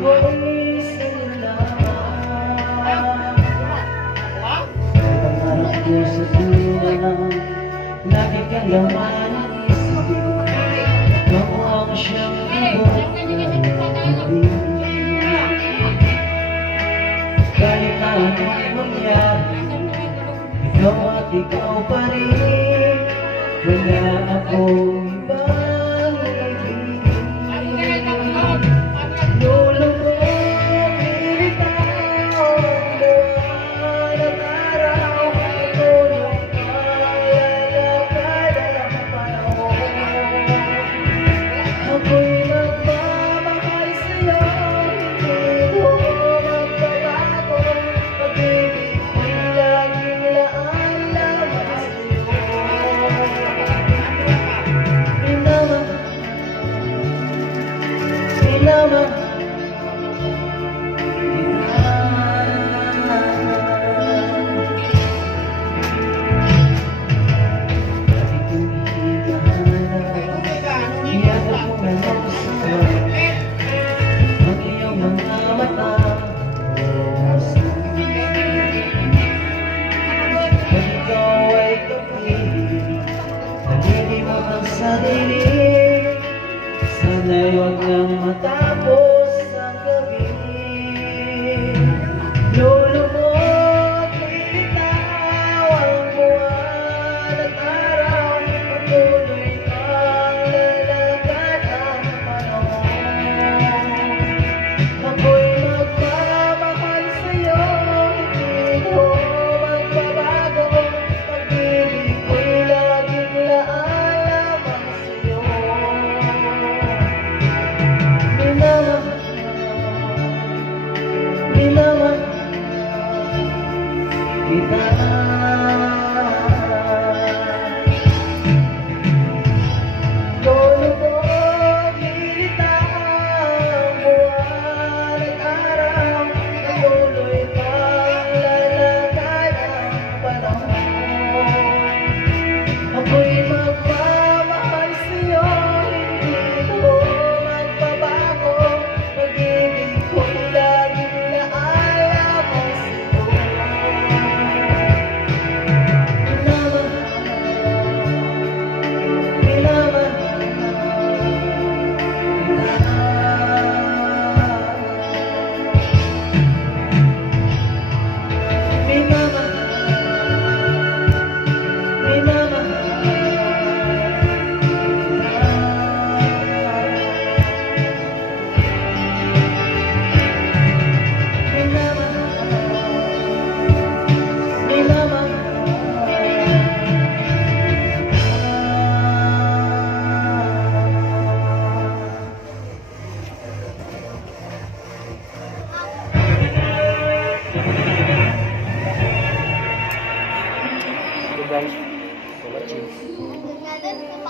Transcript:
ko'y sa'yo lang. Pangarap ko sa tuwa, lagi kang laman ang isip. Ikaw ang siyang ibot ng gabi. Kahit na anong mangyari, ikaw at ikaw pa rin. Wala akong ibang ibigin. Lulubog, bitaw ang buwan at araw. Tulong malalakad ang panahon. Ako'y magmamahal sa'yo, hindi ko magbabago. Pag-ibig ko'y laging laan lamang sa'yo. Minamahal kita. Dati kong hinahanap, iyagap mo na lang sa buwan. Ang iyong mga mata, pag ikaw ay kapiling, nalilimot ang sarili. Sana'y huwag nang matapos ang gabi. Lulubog, bitaw ang buwan at araw. Patuloy kang lalakad ang panahon. Ako'y magmamahal sa'yo, hindi ko magbabago. Pag-ibig ko'y laging laan lamang sa'yo. Minamahal kita. Lulubog, bitaw ang buwan at araw. Patuloy kang lalakad ang panahon. Ako'y magmamahal sa'yo, hindi ko magbabago. Pag-ibig ko'y laging laan lamang sa'yo. Minamahal guys, for watching.